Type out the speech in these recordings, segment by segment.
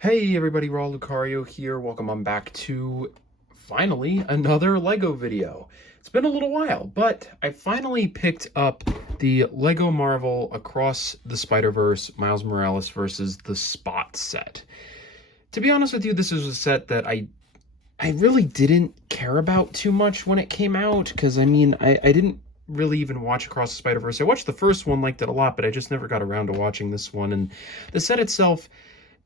Hey everybody, Raw Lucario here. Welcome on back to finally another Lego video. It's been a little while, but I finally picked up the Lego Marvel Across the Spider-Verse Miles Morales versus the Spot set. To be honest with you, this is a set that I really didn't care about too much when it came out, because I didn't really even watch Across the Spider-Verse. I watched the first one, liked it a lot, but I just never got around to watching this one. And the set itself,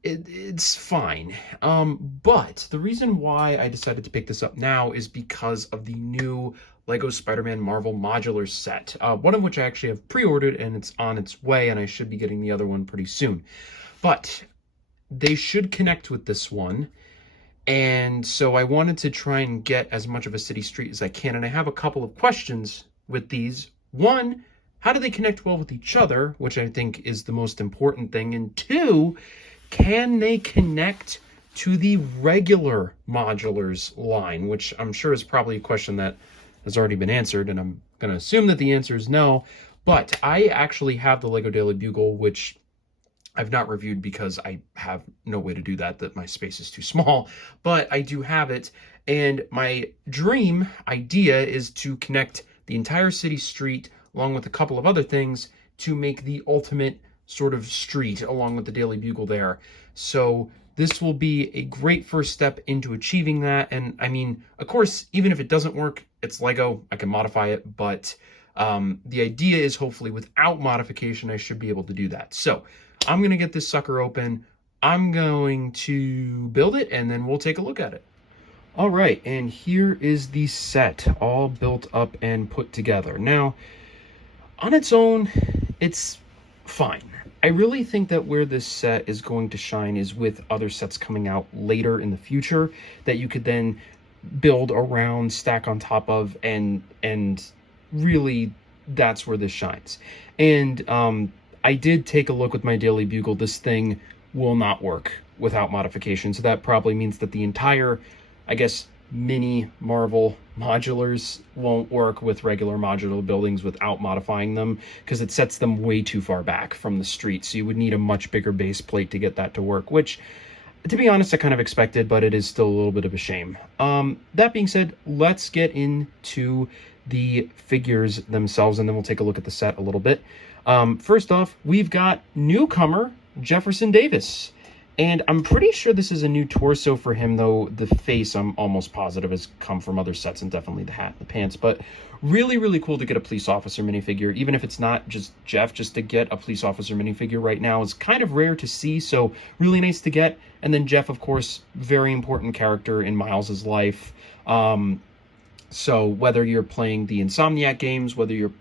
it's fine. But the reason why I decided to pick this up now is because of the new Lego Spider-Man Marvel modular set, one of which I actually have pre-ordered and it's on its way, and I should be getting the other one pretty soon. But they should connect with this one, and so I wanted to try and get as much of a city street as I can, and I have a couple of questions with these. One, how do they connect well with each other, which I think is the most important thing, and two, can they connect to the regular modulars line, which I'm sure is probably a question that has already been answered, and I'm going to assume that the answer is no. But I actually have the Lego Daily Bugle, which I've not reviewed because I have no way to do that my space is too small, but I do have it. And my dream idea is to connect the entire city street along with a couple of other things to make the ultimate sort of street along with the Daily Bugle there. So this will be a great first step into achieving that. And I mean, of course, even if it doesn't work, it's Lego, I can modify it, but the idea is hopefully without modification, I should be able to do that. So I'm going to get this sucker open. I'm going to build it, and then we'll take a look at it. All right, and here is the set all built up and put together. Now, on its own, it's fine. I really think that where this set is going to shine is with other sets coming out later in the future that you could then build around, stack on top of, and really that's where this shines. And I did take a look with my Daily Bugle. This thing will not work without modification. So that probably means that the entire, I guess, mini Marvel modulars won't work with regular modular buildings without modifying them, because it sets them way too far back from the street. So you would need a much bigger base plate to get that to work, which, to be honest, I kind of expected, but it is still a little bit of a shame. That being said, let's get into the figures themselves, and then we'll take a look at the set a little bit. First off, we've got newcomer Jefferson Davis. And I'm pretty sure this is a new torso for him, though the face, I'm almost positive, has come from other sets, and definitely the hat and the pants. But really, really cool to get a police officer minifigure, even if it's not just Jeff. Just to get a police officer minifigure right now is kind of rare to see, so really nice to get. And then Jeff, of course, very important character in Miles's life. So whether you're playing the Insomniac games, whether you're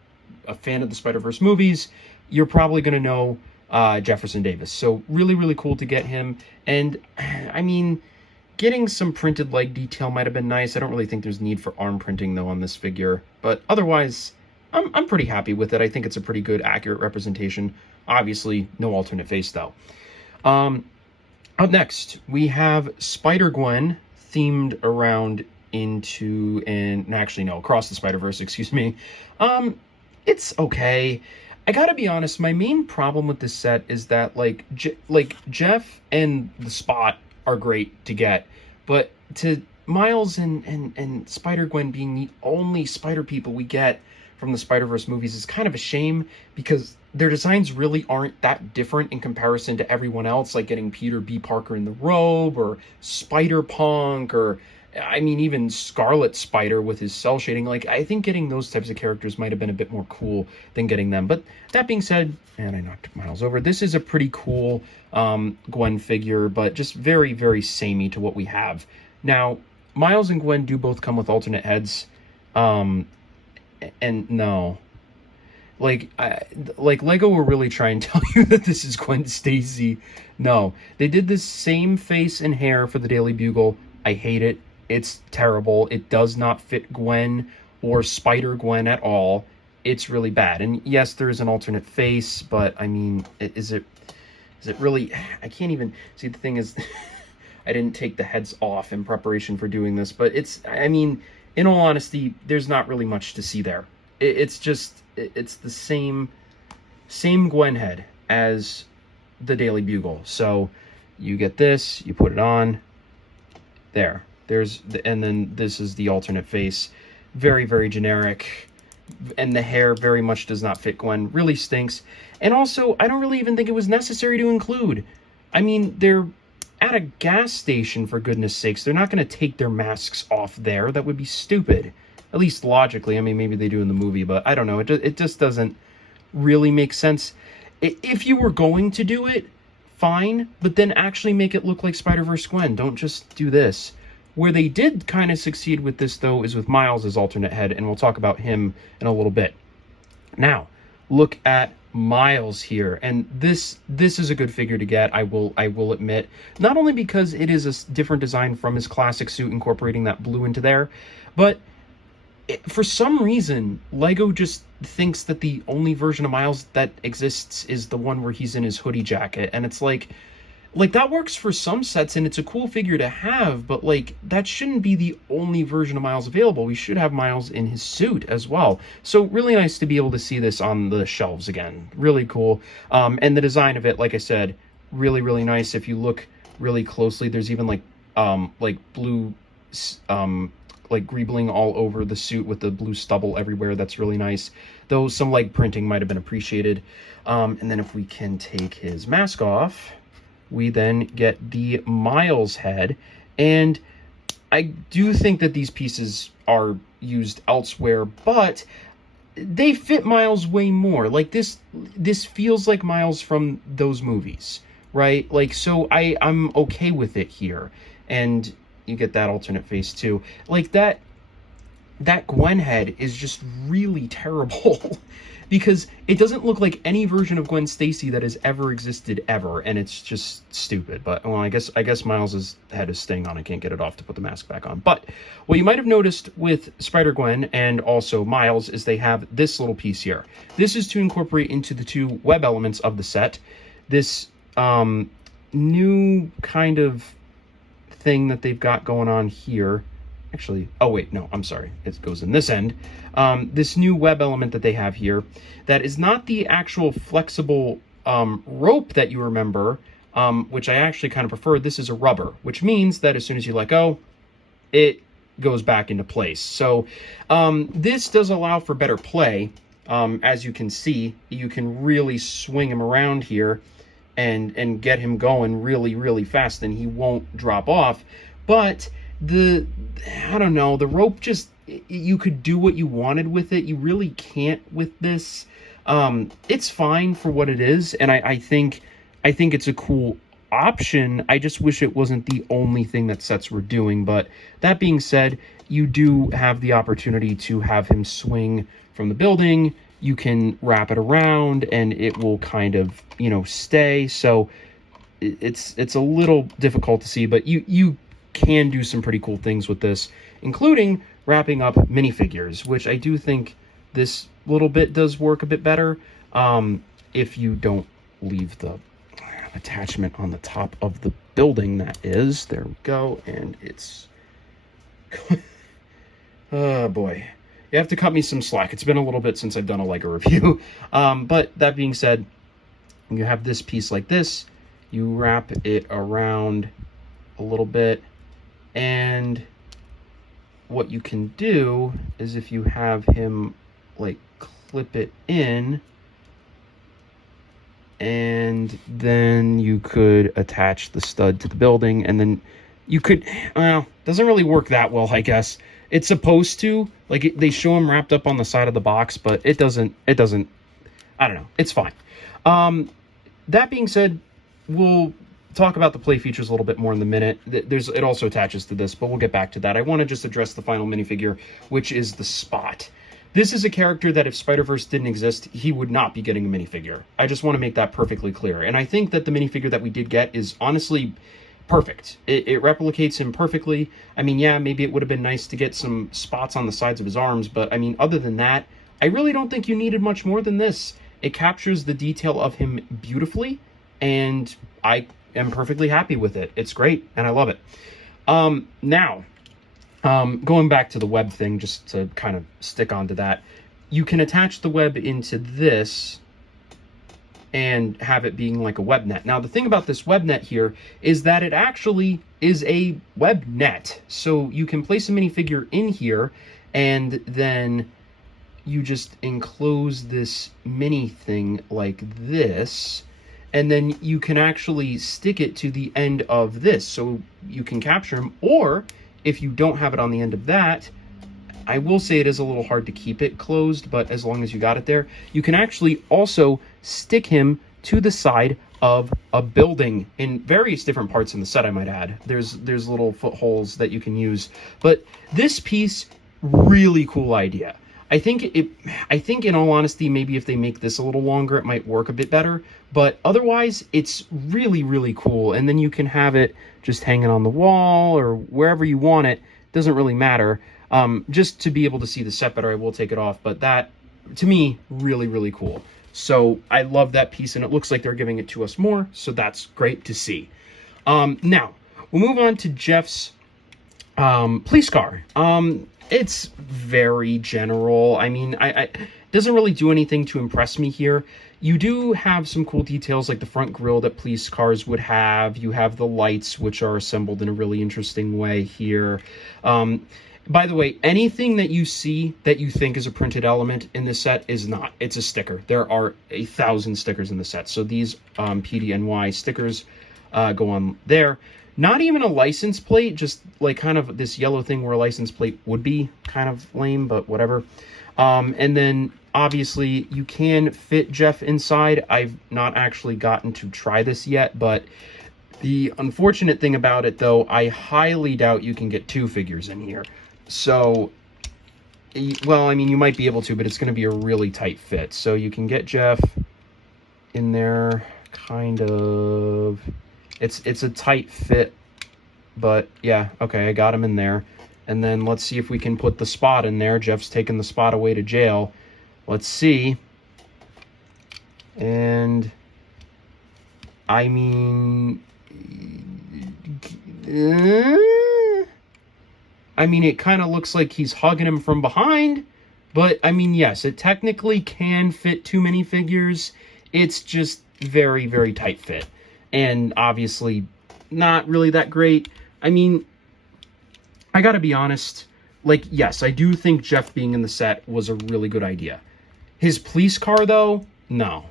a fan of the Spider-Verse movies, you're probably going to know Jefferson Davis. So really, really cool to get him. And I mean, getting some printed leg detail might have been nice. I don't really think there's need for arm printing though on this figure, but otherwise I'm pretty happy with it. I think it's a pretty good, accurate representation. Obviously no alternate face though. Up next we have Spider-Gwen themed around into, and actually no, Across the Spider-Verse, excuse me. It's okay. I gotta be honest, my main problem with this set is that, like Jeff and the Spot are great to get, but to Miles and Spider-Gwen being the only Spider people we get from the Spider-Verse movies is kind of a shame, because their designs really aren't that different in comparison to everyone else, like getting Peter B. Parker in the robe, or Spider-Punk, or I mean, even Scarlet Spider with his cell shading. Like, I think getting those types of characters might have been a bit more cool than getting them. But that being said, and I knocked Miles over, this is a pretty cool Gwen figure, but just very, very samey to what we have. Now, Miles and Gwen do both come with alternate heads. And no. Like Lego will really try and tell you that this is Gwen Stacy. No. They did this same face and hair for the Daily Bugle. I hate it. It's terrible. It does not fit Gwen or Spider-Gwen at all. It's really bad. And yes, there is an alternate face, but I mean, is it really? I can't even see. The thing is, I didn't take the heads off in preparation for doing this, but I mean, in all honesty, there's not really much to see there. It's the same Gwen head as the Daily Bugle. So you get this, you put it on, there. And then this is the alternate face. Very, very generic. And the hair very much does not fit Gwen. Really stinks. And also, I don't really even think it was necessary to include. I mean, they're at a gas station, for goodness sakes. They're not going to take their masks off there. That would be stupid. At least logically. I mean, maybe they do in the movie, but I don't know. It just doesn't really make sense. If you were going to do it, fine, but then actually make it look like Spider-Verse Gwen. Don't just do this. Where they did kind of succeed with this, though, is with Miles as alternate head, and we'll talk about him in a little bit. Now, look at Miles here, and this is a good figure to get, I will admit. Not only because it is a different design from his classic suit, incorporating that blue into there, but for some reason, LEGO just thinks that the only version of Miles that exists is the one where he's in his hoodie jacket, and it's like that works for some sets, and it's a cool figure to have, but like that shouldn't be the only version of Miles available. We should have Miles in his suit as well. So really nice to be able to see this on the shelves again. Really cool. And the design of it, like I said, really, really nice. If you look really closely, there's even like blue like greebling all over the suit with the blue stubble everywhere. That's really nice. Though some leg printing might have been appreciated. And then if we can take his mask off, we then get the Miles head. And I do think that these pieces are used elsewhere, but they fit Miles way more. Like this feels like Miles from those movies, right? Like, so I'm okay with it here. And you get that alternate face too. Like that Gwen head is just really terrible because it doesn't look like any version of Gwen Stacy that has ever existed ever, and it's just stupid. But well, I guess Miles's head is staying on. I can't get it off to put the mask back on. But what you might have noticed with Spider-Gwen and also Miles is they have this little piece here. This is to incorporate into the two web elements of the set. This new kind of thing that they've got going on here. Actually, oh wait, no, I'm sorry. It goes in this end. This new web element that they have here, that is not the actual flexible rope that you remember, which I actually kind of prefer. This is a rubber, which means that as soon as you let go, it goes back into place. So this does allow for better play. As you can see, you can really swing him around here and get him going really, really fast, and he won't drop off. But I don't know, the rope just, you could do what you wanted with it. You really can't with this. It's fine for what it is, and I think it's a cool option. I just wish it wasn't the only thing that sets were doing. But that being said, you do have the opportunity to have him swing from the building. You can wrap it around and it will kind of, stay. So it's a little difficult to see, but you can do some pretty cool things with this, including wrapping up minifigures, which I do think this little bit does work a bit better if you don't leave the attachment on the top of the building. That is, there we go, and it's oh boy, you have to cut me some slack. It's been a little bit since I've done a LEGO review. But that being said, you have this piece like this, you wrap it around a little bit, and what you can do is if you have him like clip it in, and then you could attach the stud to the building, and then you could, well, doesn't really work that well, I guess. It's supposed to, like, they show him wrapped up on the side of the box, but it doesn't, I don't know, it's fine. That being said, we'll talk about the play features a little bit more in a minute. It also attaches to this, but we'll get back to that. I want to just address the final minifigure, which is the Spot. This is a character that if Spider-Verse didn't exist, he would not be getting a minifigure. I just want to make that perfectly clear. And I think that the minifigure that we did get is honestly perfect. It replicates him perfectly. I mean, yeah, maybe it would have been nice to get some spots on the sides of his arms, but I mean, other than that, I really don't think you needed much more than this. It captures the detail of him beautifully, and I am perfectly happy with it. It's great, and I love it. Now, going back to the web thing, just to kind of stick onto that, you can attach the web into this, and have it being like a web net. Now, the thing about this web net here is that it actually is a web net. So you can place a minifigure in here, and then you just enclose this mini thing like this, and then you can actually stick it to the end of this so you can capture him. Or if you don't have it on the end of that, I will say it is a little hard to keep it closed, but as long as you got it there, you can actually also stick him to the side of a building in various different parts in the set, I might add. There's little footholes that you can use. But this piece, really cool idea. I think in all honesty, maybe if they make this a little longer, it might work a bit better. But otherwise, it's really, really cool. And then you can have it just hanging on the wall or wherever you want it. Doesn't really matter. Just to be able to see the set better, I will take it off. But that, to me, really, really cool. So I love that piece, and it looks like they're giving it to us more. So that's great to see. Now, we'll move on to Jeff's police car. It's very general. I mean, it doesn't really do anything to impress me here. You do have some cool details like the front grille that police cars would have. You have the lights, which are assembled in a really interesting way here. By the way, anything that you see that you think is a printed element in this set is not. It's a sticker. There are 1,000 stickers in the set. So these PDNY stickers go on there. Not even a license plate, just like kind of this yellow thing where a license plate would be. Kind of lame, but whatever. And then obviously you can fit Jeff inside. I've not actually gotten to try this yet, but the unfortunate thing about it though, I highly doubt you can get 2 figures in here. So, well, I mean, you might be able to, but it's going to be a really tight fit. So you can get Jeff in there, kind of. It's a tight fit, but yeah, okay, I got him in there. And then let's see if we can put the spot in there. Jeff's taking the spot away to jail. Let's see. And I mean, it kind of looks like he's hugging him from behind, but I mean, yes, it technically can fit 2 minifigures. It's just very, very tight fit. And obviously not really that great. I mean, I gotta be honest, like, yes, I do think Jeff being in the set was a really good idea. His police car, though, no.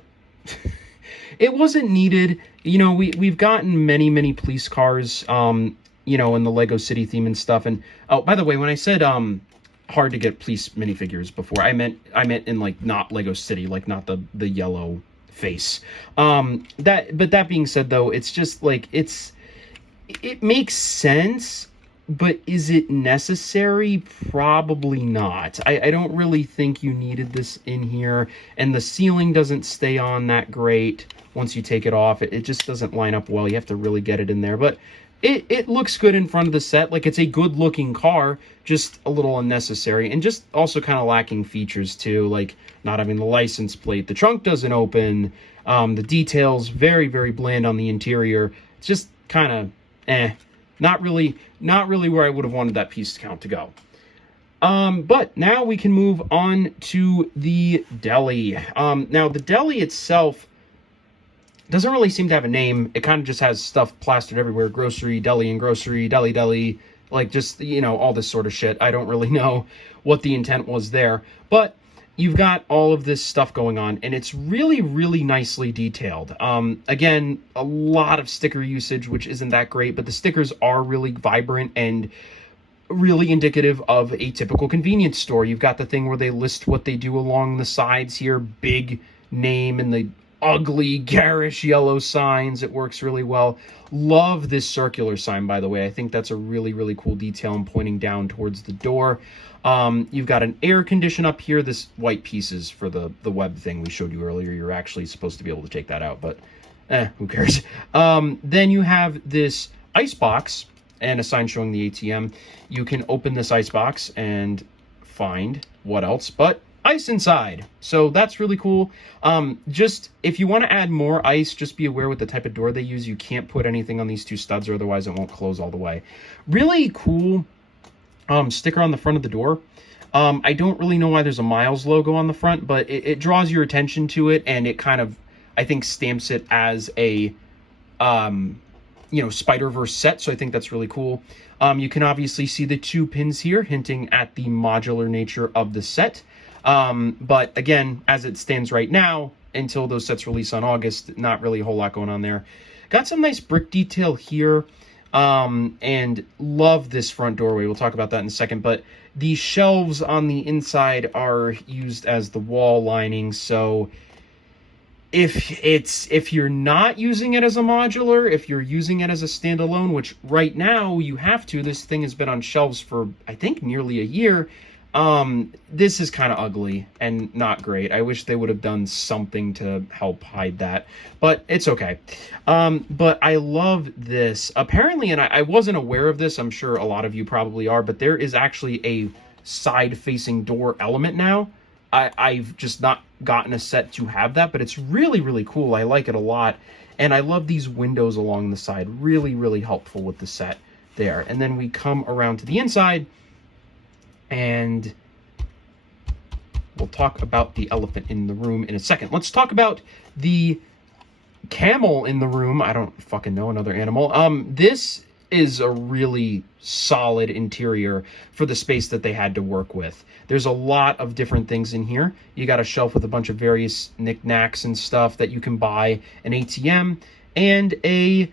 It wasn't needed. You know, we've gotten many police cars, you know, in the Lego City theme and stuff. And, oh, by the way, when I said hard to get police minifigures before, I meant in, like, not Lego City, like, not the yellow face. But that being said, though, it's just like it makes sense, but is it necessary? Probably not. I don't really think you needed this in here, and the ceiling doesn't stay on that great once you take it off. It just doesn't line up well. You have to really get it in there, but it looks good in front of the set. Like, it's a good looking car, just a little unnecessary, and just also kind of lacking features too, like not having the license plate. The trunk doesn't open. The details very, very bland on the interior. It's just kind of not really where I would have wanted that piece count to go. But now we can move on to the deli. Now the deli itself doesn't really seem to have a name. It kind of just has stuff plastered everywhere. Grocery, deli, and grocery, deli, like just, you know, all this sort of shit. I don't really know what the intent was there, but you've got all of this stuff going on, and it's really, really nicely detailed. Again, a lot of sticker usage, which isn't that great, but the stickers are really vibrant and really indicative of a typical convenience store. You've got the thing where they list what they do along the sides here, big name, and the ugly, garish yellow signs. It works really well. Love this circular sign, by the way. I think that's a really, really cool detail and pointing down towards the door. You've got an air condition up here. This white piece is for the web thing we showed you earlier. You're actually supposed to be able to take that out, but who cares? Then you have this ice box and a sign showing the ATM. You can open this ice box and find what else but ice inside. So that's really cool. Just if you want to add more ice, just be aware with the type of door they use. You can't put anything on these 2 studs, or otherwise it won't close all the way. Really cool sticker on the front of the door. I don't really know why there's a Miles logo on the front, but it draws your attention to it, and it kind of I think stamps it as a, Spider-Verse set. So I think that's really cool. You can obviously see the 2 pins here, hinting at the modular nature of the set. But again, as it stands right now, until those sets release on August, not really a whole lot going on there. Got some nice brick detail here. And love this front doorway. We'll talk about that in a second. But the shelves on the inside are used as the wall lining. So if you're not using it as a modular, if you're using it as a standalone, which right now you have to, this thing has been on shelves for, I think, nearly a year. This is kind of ugly and not great. I wish they would have done something to help hide that, but it's okay. But I love this. Apparently, and I wasn't aware of this, I'm sure a lot of you probably are, but there is actually a side-facing door element now. I've just not gotten a set to have that, but it's really, really cool. I like it a lot, and I love these windows along the side. Really, really helpful with the set there. And then we come around to the inside, and we'll talk about the elephant in the room in a second. Let's talk about the camel in the room. I don't fucking know, another animal. This is a really solid interior for the space that they had to work with. There's a lot of different things in here. You got a shelf with a bunch of various knickknacks and stuff that you can buy, an ATM, and a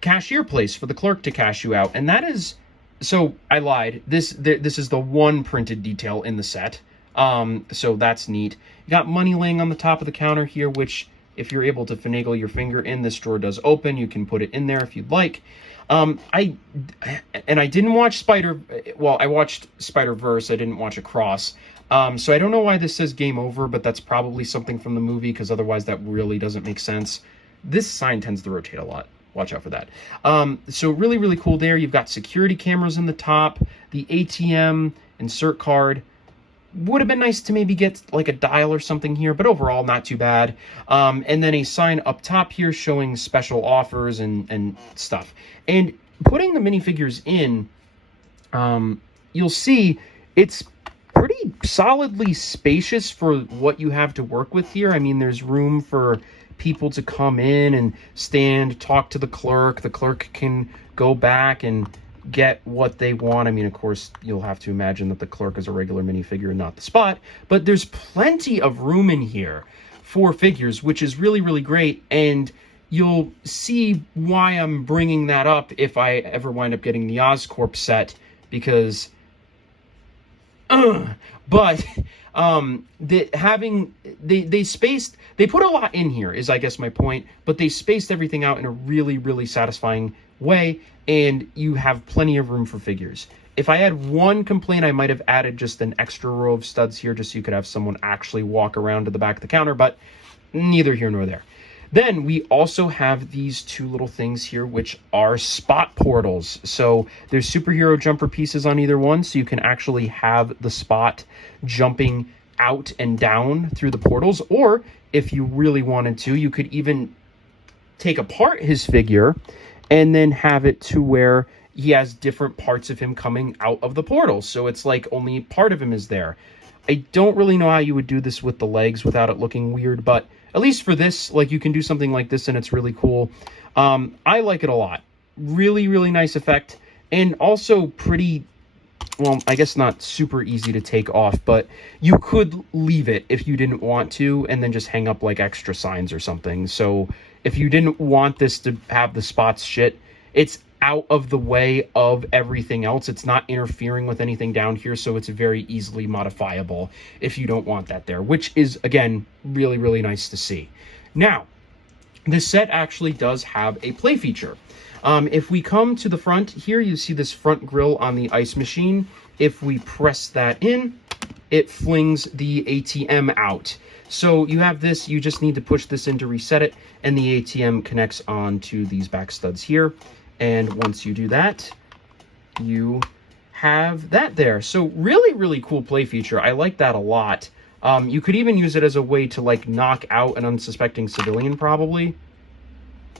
cashier place for the clerk to cash you out. And that is, so I lied. This is the one printed detail in the set. So that's neat. You got money laying on the top of the counter here, which if you're able to finagle your finger in, this drawer does open. You can put it in there if you'd like. I didn't watch I watched Spider-Verse. I didn't watch Across. So I don't know why this says game over, but that's probably something from the movie, because otherwise that really doesn't make sense. This sign tends to rotate a lot. Watch out for that. So really, really cool there. You've got security cameras in the top, the ATM, insert card. Would have been nice to maybe get like a dial or something here, but overall not too bad. And then a sign up top here showing special offers and stuff. And putting the minifigures in, you'll see it's pretty solidly spacious for what you have to work with here. I mean, there's room for people to come in and stand, talk to the clerk. The clerk can go back and get what they want. I mean, of course, you'll have to imagine that the clerk is a regular minifigure and not the Spot, but there's plenty of room in here for figures, which is really, really great. And you'll see why I'm bringing that up if I ever wind up getting the Oscorp set, because they put a lot in here is, I guess, my point, but they spaced everything out in a really, really satisfying way, and you have plenty of room for figures. If I had one complaint, I might have added just an extra row of studs here, just so you could have someone actually walk around to the back of the counter, but neither here nor there. Then we also have these 2 little things here, which are Spot portals. So there's superhero jumper pieces on either one, so you can actually have the Spot jumping out and down through the portals. Or if you really wanted to, you could even take apart his figure and then have it to where he has different parts of him coming out of the portal. So it's like only part of him is there. I don't really know how you would do this with the legs without it looking weird, but at least for this, like, you can do something like this and it's really cool. I like it a lot. Really, really nice effect. And also pretty, well, I guess not super easy to take off, but you could leave it if you didn't want to and then just hang up like extra signs or something. So if you didn't want this to have the Spot's shit, it's out of the way of everything else. It's not interfering with anything down here, so it's very easily modifiable if you don't want that there, which is, again, really, really nice to see. Now, this set actually does have a play feature. If we come to the front here, you see this front grill on the ice machine. If we press that in, it flings the ATM out. So you have this, you just need to push this in to reset it, and the ATM connects onto these back studs here. And once you do that, you have that there. So really, really cool play feature. I like that a lot. You could even use it as a way to like knock out an unsuspecting civilian, probably.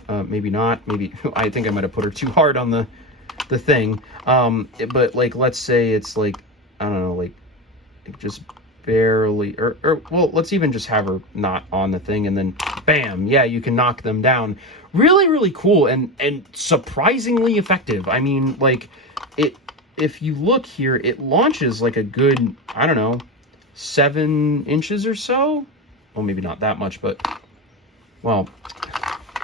Maybe not. Maybe I think I might have put her too hard on the thing. But like, let's say it's like, I don't know, like just barely, or well, let's even just have her not on the thing, and then bam, yeah, you can knock them down. Really, really cool, and surprisingly effective. I mean, like, if you look here, it launches like a good, I don't know, 7 inches or so. Well, maybe not that much, but, well,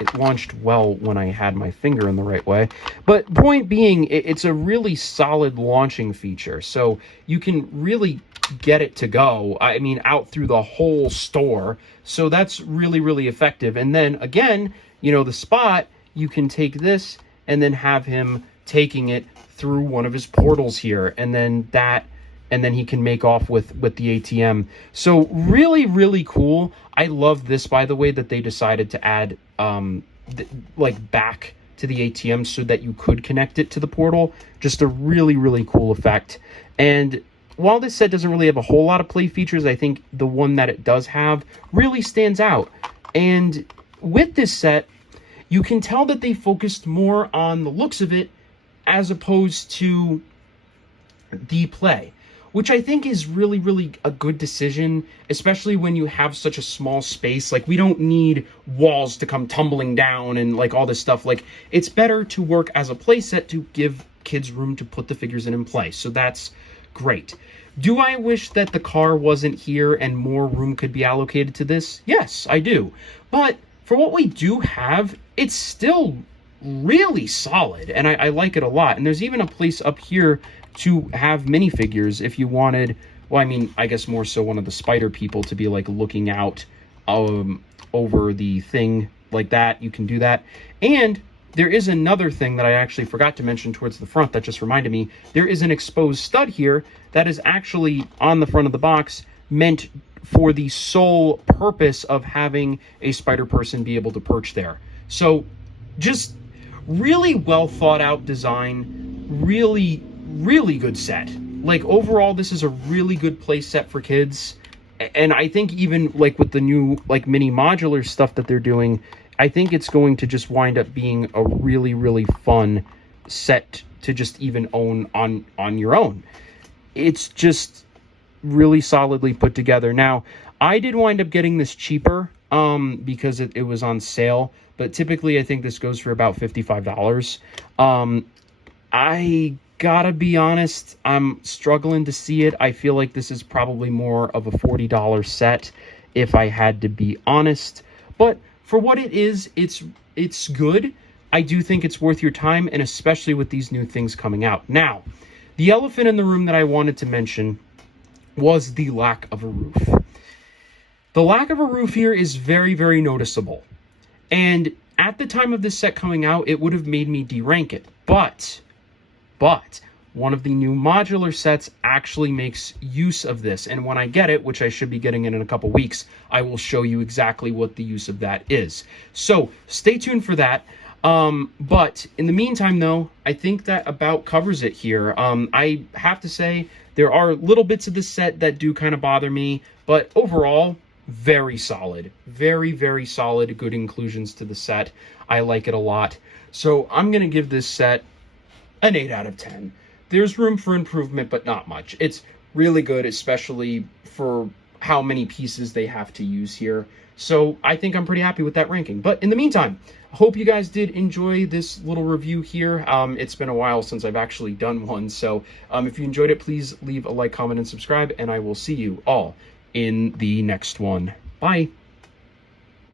it launched well when I had my finger in the right way. But point being, it's a really solid launching feature. So you can really get it to go, I mean, out through the whole store. So that's really, really effective. And then again, you know, the spot, you can take this and then have him taking it through one of his portals here. And then he can make off with the ATM. So really, really cool. I love this, by the way, that they decided to add like back to the ATM so that you could connect it to the portal. Just a really, really cool effect. And while this set doesn't really have a whole lot of play features, I think the one that it does have really stands out. And with this set, you can tell that they focused more on the looks of it as opposed to the play, which I think is really, really a good decision, especially when you have such a small space. Like, we don't need walls to come tumbling down and like all this stuff. Like, it's better to work as a play set to give kids room to put the figures in play. So that's great. Do I wish that the car wasn't here and more room could be allocated to this? Yes, I do. But for what we do have, it's still really solid, and I like it a lot. And there's even a place up here to have minifigures if you wanted. Well, I mean, I guess more so one of the spider people to be like looking out over the thing like that. You can do that. And there is another thing that I actually forgot to mention towards the front that just reminded me. There is an exposed stud here that is actually on the front of the box, meant for the sole purpose of having a spider person be able to perch there. So just really well thought out design, really, really good set. Like, overall, this is a really good play set for kids. And I think even like with the new like mini modular stuff that they're doing, I think it's going to just wind up being a really, really fun set to just even own on your own. It's just really solidly put together. Now, I did wind up getting this cheaper because it was on sale, but typically I think this goes for about $55. I gotta be honest, I'm struggling to see it. I feel like this is probably more of a $40 set if I had to be honest. But for what it is, it's good. I do think it's worth your time, and especially with these new things coming out. Now, the elephant in the room that I wanted to mention was the lack of a roof. The lack of a roof here is very, very noticeable. And at the time of this set coming out, it would have made me derank it. But one of the new modular sets actually makes use of this. And when I get it, which I should be getting it in a couple weeks, I will show you exactly what the use of that is. So stay tuned for that. But in the meantime, though, I think that about covers it here. I have to say there are little bits of this set that do kind of bother me, but overall, very solid. Very, very solid. Good inclusions to the set. I like it a lot. So I'm going to give this set an 8 out of 10. There's room for improvement, but not much. It's really good, especially for how many pieces they have to use here. So I think I'm pretty happy with that ranking. But in the meantime, I hope you guys did enjoy this little review here. It's been a while since I've actually done one. So if you enjoyed it, please leave a like, comment, and subscribe. And I will see you all in the next one. Bye.